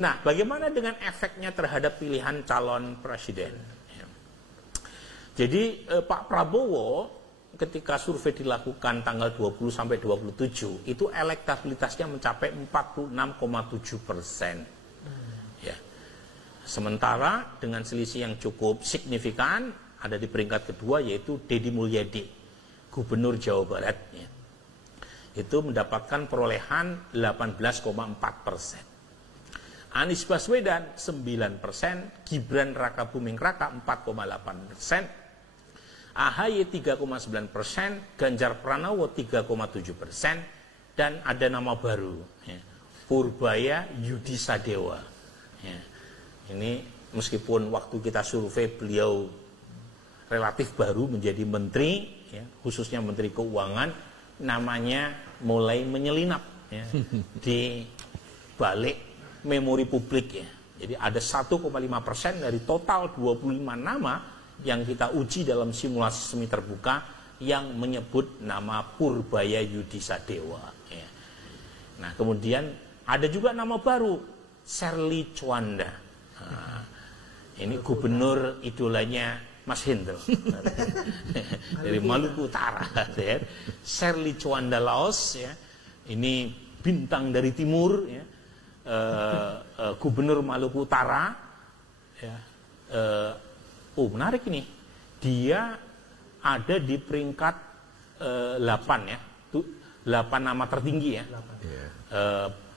Nah, bagaimana dengan efeknya terhadap pilihan calon presiden? Jadi Pak Prabowo ketika survei dilakukan tanggal 20 sampai 27 itu elektabilitasnya mencapai 46,7%. Ya. Sementara dengan selisih yang cukup signifikan ada di peringkat kedua yaitu Deddy Mulyadi, Gubernur Jawa Barat. Ya. Itu mendapatkan perolehan 18,4%. Anies Baswedan 9%, Gibran Rakabuming Raka 4,8%, AHY 3,9%, Ganjar Pranowo 3,7%, dan ada nama baru, ya, Purbaya Yudi Sadewa. Ya. Ini meskipun waktu kita survei beliau relatif baru menjadi menteri, ya, khususnya Menteri Keuangan, namanya mulai menyelinap, ya, di balik memori publik, ya. Jadi ada 1,5% dari total 25 nama yang kita uji dalam simulasi semi terbuka yang menyebut nama Purbaya Yudi Sadewa. Ya. Nah, kemudian ada juga nama baru, Sherly Chwanda. Nah, ini gubernur idolanya Mas Hendro dari Maluku Utara. Ya. Sherly Chwanda Laos, ya. Ini bintang dari timur, ya. Gubernur Maluku Utara, ya. Menarik ini, dia ada di peringkat 8, ya, 8 nama tertinggi, ya.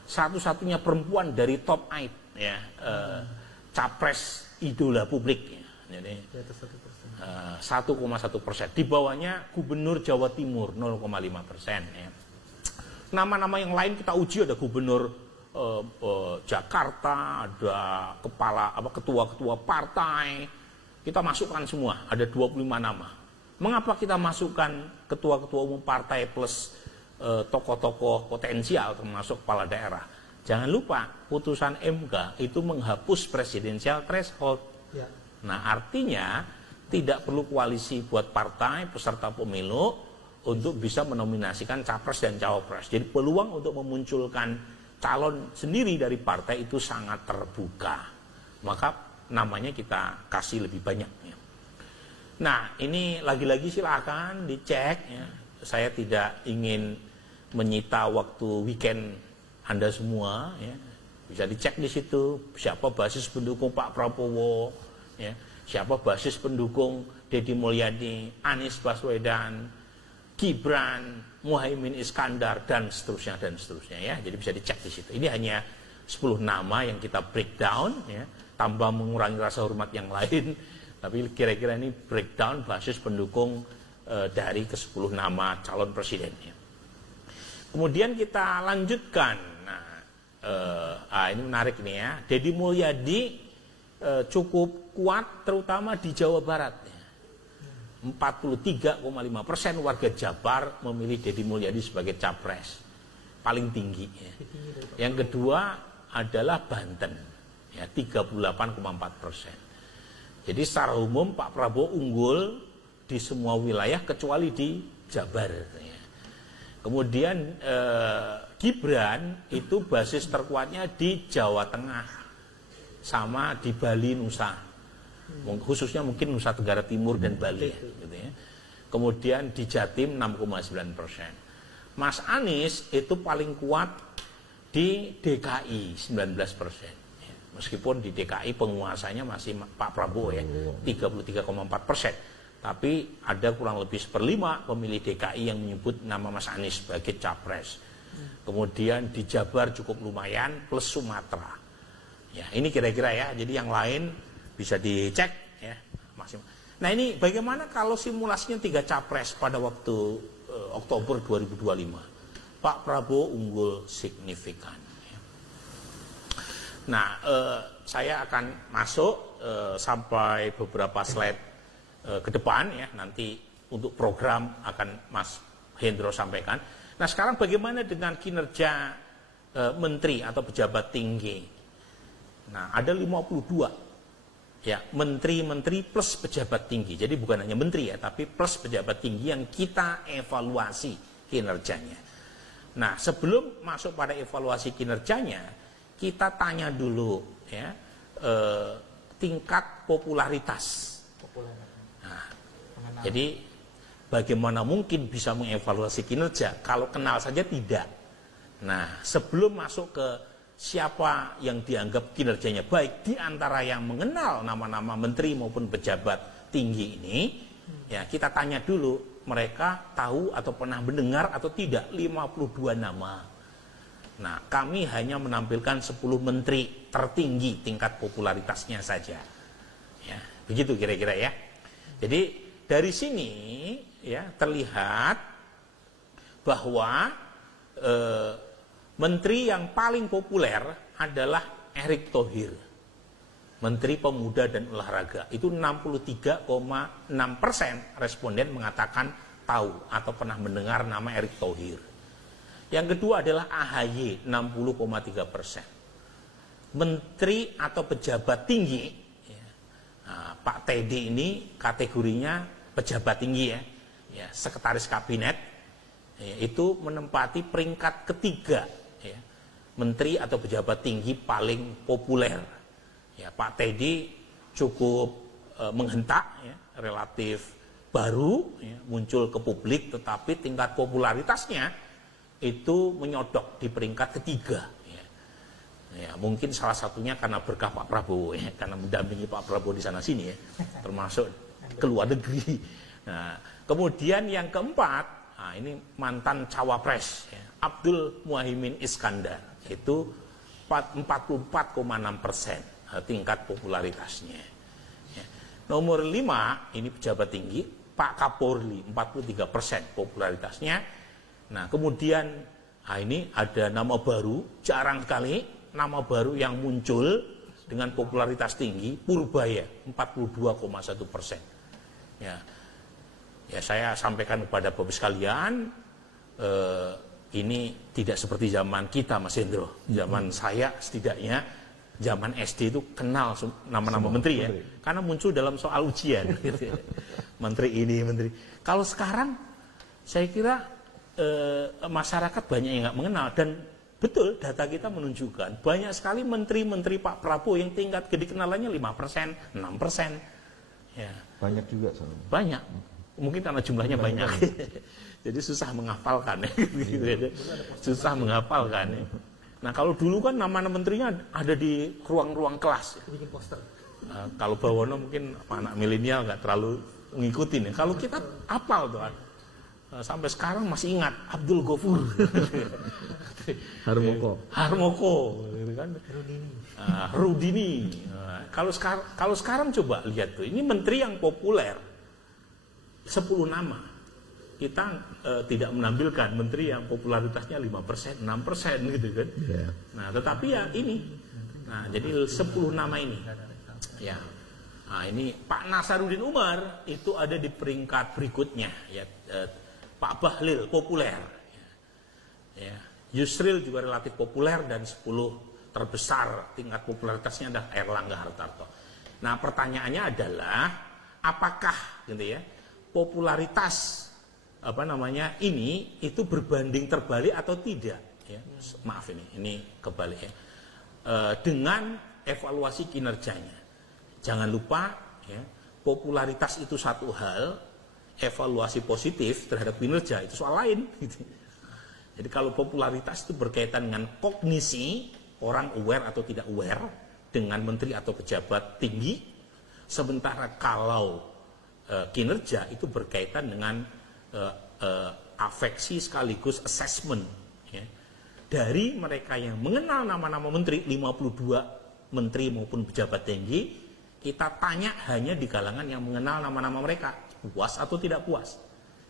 Satu-satunya perempuan dari top 8, ya, capres idola publik, ya. Jadi 1,1%. Di bawahnya Gubernur Jawa Timur 0,5%, ya. Nama-nama yang lain kita uji, ada Gubernur Jakarta, ada ketua-ketua partai, kita masukkan semua, ada 25 nama. Mengapa kita masukkan ketua-ketua umum partai plus tokoh-tokoh potensial termasuk kepala daerah? Jangan lupa putusan MK itu menghapus presidensial threshold. Ya. Nah, artinya tidak perlu koalisi buat partai peserta pemilu untuk bisa menominasikan capres dan cawapres. Jadi peluang untuk memunculkan calon sendiri dari partai itu sangat terbuka. Maka namanya kita kasih lebih banyak, ya. Nah, ini lagi-lagi silakan dicek, ya. Saya tidak ingin menyita waktu weekend Anda semua, ya. Bisa dicek di situ siapa basis pendukung Pak Prabowo, ya. Siapa basis pendukung Deddy Mulyadi, Anies Baswedan, Gibran, Muhaimin Iskandar, dan seterusnya, ya. Jadi bisa dicek di situ. Ini hanya 10 nama yang kita breakdown, ya, tanpa mengurangi rasa hormat yang lain, tapi kira-kira ini breakdown basis pendukung dari ke-10 nama calon presiden, ya. Kemudian kita lanjutkan. Nah, ini menarik nih, ya. Deddy Mulyadi cukup kuat terutama di Jawa Barat, ya. 43,5% warga Jabar memilih Deddy Mulyadi sebagai capres paling tinggi, ya. Yang kedua adalah Banten, ya, 38,4%. Jadi secara umum Pak Prabowo unggul di semua wilayah kecuali di Jabar, ya. Kemudian Gibran itu basis terkuatnya di Jawa Tengah sama di Bali, Nusa. Khususnya mungkin Nusa Tenggara Timur dan Bali, ya, gitu, ya. Kemudian di Jatim 6,9%. Mas Anies itu paling kuat di DKI 19%. Ya. Meskipun di DKI penguasanya masih Pak Prabowo, ya, 33,4%. Tapi ada kurang lebih 1/5 pemilih DKI yang menyebut nama Mas Anies sebagai capres. Kemudian di Jabar cukup lumayan plus Sumatera. Ya, ini kira-kira, ya. Jadi yang lain bisa dicek, ya, maksimal. Nah, ini bagaimana kalau simulasinya 3 capres pada waktu Oktober 2025? Pak Prabowo unggul signifikan, ya. Nah, saya akan masuk sampai beberapa slide ke depan, ya. Nanti untuk program akan Mas Hendro sampaikan. Nah, sekarang bagaimana dengan kinerja menteri atau pejabat tinggi? Nah, ada 52. Ya, menteri-menteri plus pejabat tinggi. Jadi bukan hanya menteri, ya, tapi plus pejabat tinggi yang kita evaluasi kinerjanya. Nah, sebelum masuk pada evaluasi kinerjanya, kita tanya dulu ya tingkat popularitas. Nah, jadi bagaimana mungkin bisa mengevaluasi kinerja kalau kenal saja tidak. Nah, sebelum masuk ke siapa yang dianggap kinerjanya baik di antara yang mengenal nama-nama menteri maupun pejabat tinggi ini, ya kita tanya dulu mereka tahu atau pernah mendengar atau tidak 52 nama. Nah, kami hanya menampilkan 10 menteri tertinggi tingkat popularitasnya saja. Ya, begitu kira-kira ya. Jadi dari sini ya terlihat bahwa menteri yang paling populer adalah Erick Thohir, Menteri Pemuda dan Olahraga. Itu 63,6% responden mengatakan tahu atau pernah mendengar nama Erick Thohir. Yang kedua adalah AHY, 60,3%. Menteri atau pejabat tinggi, ya, Pak Teddy ini kategorinya pejabat tinggi ya, sekretaris kabinet, ya, itu menempati peringkat ketiga, ya, menteri atau pejabat tinggi paling populer. Ya, Pak Teddy cukup menghentak, ya, relatif baru, ya, muncul ke publik, tetapi tingkat popularitasnya itu menyodok di peringkat ketiga. Ya, mungkin salah satunya karena berkah Pak Prabowo, ya, karena mendampingi Pak Prabowo di sana sini, ya, termasuk ke luar negeri. Nah, kemudian yang keempat, nah ini mantan cawapres, ya, Abdul Muhaimin Iskandar, itu 44,6% tingkat popularitasnya. Ya. Nomor 5 ini pejabat tinggi, Pak Kapolri, 43% popularitasnya. Nah, kemudian ini ada nama baru, jarang sekali nama baru yang muncul dengan popularitas tinggi, Purbaya, 42,1%. Ya, saya sampaikan kepada Bapak sekalian, ini tidak seperti zaman kita, Mas Hendro. Zaman saya setidaknya, zaman SD itu kenal nama-nama menteri, ya, karena muncul dalam soal ujian. Gitu. Menteri ini, menteri. Kalau sekarang, saya kira masyarakat banyak yang nggak mengenal, dan betul data kita menunjukkan banyak sekali menteri-menteri Pak Prabowo yang tingkat kedikenalannya 5%, 6%. Ya. Banyak juga soalnya. Banyak. Mungkin karena jumlahnya banyak. Jadi susah menghafalkan, ya. Susah menghafalkan, ya. Nah, kalau dulu kan nama-nama menterinya ada di ruang-ruang kelas. Bikin poster. Kalau Bawono mungkin anak milenial nggak terlalu ngikutin, ya. Kalau kita hafal tuh. Sampai sekarang masih ingat Abdul Ghafur, Harmoko, gitu kan? Rudini. Kalau sekarang coba lihat tuh, ini menteri yang populer 10 nama. Kita tidak menampilkan menteri yang popularitasnya 5%, 6% gitu kan? Yeah. Nah, tetapi ya ini, nah jadi 10 nama ini, ya. Nah, ini Pak Nasaruddin Umar itu ada di peringkat berikutnya, ya. Pak Bahlil populer, ya. Yusril juga relatif populer, dan 10 terbesar tingkat popularitasnya adalah Erlangga Hartarto. Nah, pertanyaannya adalah apakah gitu ya popularitas ini itu berbanding terbalik atau tidak? Ya, maaf ini kebalik, ya. Dengan evaluasi kinerjanya. Jangan lupa, ya, popularitas itu satu hal. Evaluasi positif terhadap kinerja itu soal lain, gitu. Jadi kalau popularitas itu berkaitan dengan kognisi, orang aware atau tidak aware dengan menteri atau pejabat tinggi, sementara kalau kinerja itu berkaitan dengan afeksi sekaligus assessment, ya. Dari mereka yang mengenal nama-nama menteri, 52 menteri maupun pejabat tinggi, kita tanya hanya di kalangan yang mengenal nama-nama mereka, puas atau tidak puas.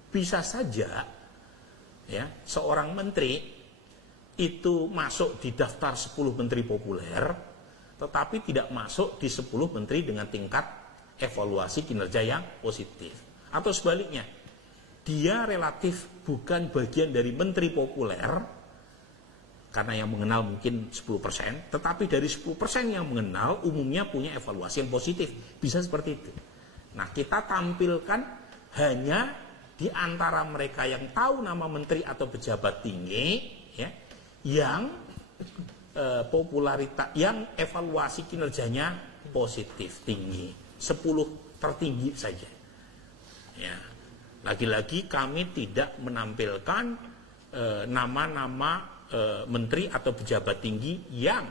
Bisa saja, ya, seorang menteri itu masuk di daftar 10 menteri populer, tetapi tidak masuk di 10 menteri dengan tingkat evaluasi kinerja yang positif. Atau sebaliknya, dia relatif bukan bagian dari menteri populer, karena yang mengenal mungkin 10%, tetapi dari 10% yang mengenal umumnya punya evaluasi yang positif. Bisa seperti itu. Nah, kita tampilkan hanya di antara mereka yang tahu nama menteri atau pejabat tinggi, ya, yang popularitas yang evaluasi kinerjanya positif tinggi, 10 tertinggi saja. Ya, lagi-lagi kami tidak menampilkan nama-nama menteri atau pejabat tinggi yang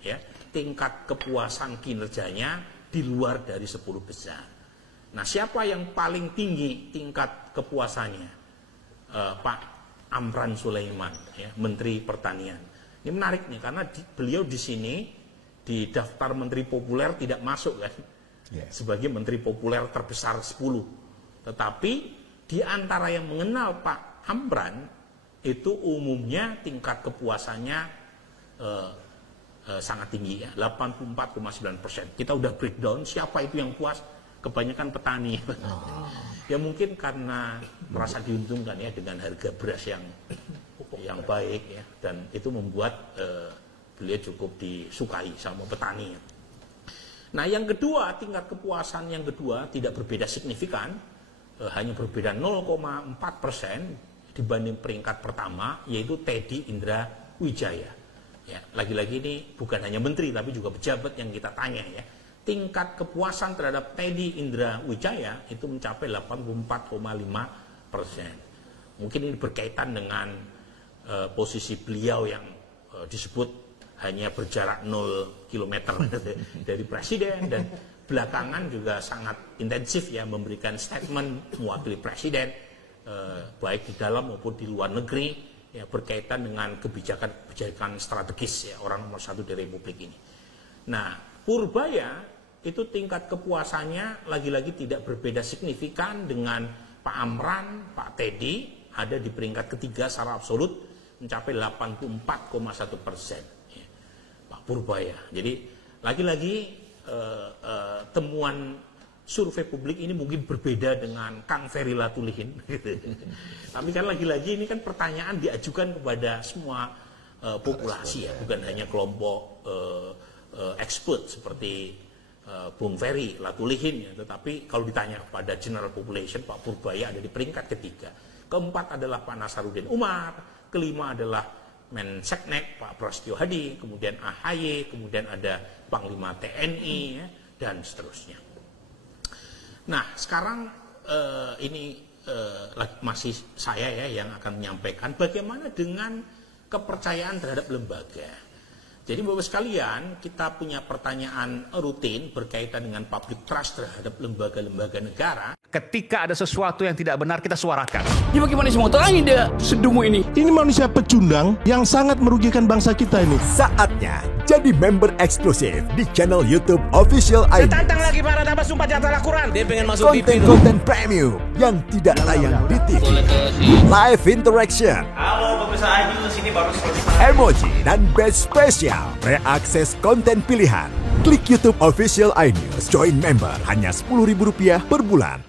ya tingkat kepuasan kinerjanya di luar dari 10 besar. Nah, siapa yang paling tinggi tingkat kepuasannya? Pak Amran Sulaiman, ya, Menteri Pertanian. Ini menarik nih karena beliau di sini di daftar menteri populer tidak masuk kan, sebagai menteri populer terbesar 10. Tetapi di antara yang mengenal Pak Amran itu umumnya tingkat kepuasannya sangat tinggi ya, 84,9%. Kita udah breakdown siapa itu yang puas, kebanyakan petani. Ya mungkin karena merasa diuntungkan ya dengan harga beras yang baik ya, dan itu membuat beliau cukup disukai sama petani. Nah, yang kedua, tingkat kepuasan yang kedua tidak berbeda signifikan, hanya berbeda 0,4% dibanding peringkat pertama, yaitu Teddy Indra Wijaya. Ya, lagi-lagi ini bukan hanya menteri tapi juga pejabat yang kita tanya ya. Tingkat kepuasan terhadap Teddy Indra Wijaya itu mencapai 84,5%. Mungkin ini berkaitan dengan posisi beliau yang disebut hanya berjarak 0 km dari presiden, dan belakangan juga sangat intensif ya memberikan statement mewakili presiden baik di dalam maupun di luar negeri ya, berkaitan dengan kebijakan strategis ya, orang nomor 1 di Republik ini. Nah, Purbaya itu tingkat kepuasannya lagi-lagi tidak berbeda signifikan dengan Pak Amran, Pak Teddy, ada di peringkat ketiga secara absolut mencapai 84,1%. Pak Purbaya. Jadi lagi-lagi temuan survei publik ini mungkin berbeda dengan Kang Ferry Latulihin. Gitu. Tapi kan lagi-lagi ini kan pertanyaan diajukan kepada semua populasi ya, bukan hanya kelompok expert seperti Bung Ferry Latulihin ya, tetapi kalau ditanya kepada general population, Pak Purbaya ada di peringkat ketiga. Keempat adalah Pak Nasaruddin Umar, kelima adalah Menseknek Pak Prasetyo Hadi, kemudian AHY, kemudian ada Panglima TNI ya, dan seterusnya. Nah, sekarang ini masih saya ya yang akan menyampaikan bagaimana dengan kepercayaan terhadap lembaga. Jadi Bapak sekalian, kita punya pertanyaan rutin berkaitan dengan public trust terhadap lembaga-lembaga negara. Ketika ada sesuatu yang tidak benar, kita suarakan. Ya bagaimana semua terangin dia sedumu ini? Ini manusia pecundang yang sangat merugikan bangsa kita ini. Saatnya jadi member eksklusif di channel YouTube Official ID. Tantang lagi para dapat sumpah di antara Quran. Dia pengen masuk TV. Konten-konten premium yang tidak tayang di TV. Live interaction. Halo pemirsa ID, sini baru Emoji dan badge spesial. Reakses konten pilihan. Klik YouTube Official iNews. Join member hanya Rp10.000 per bulan.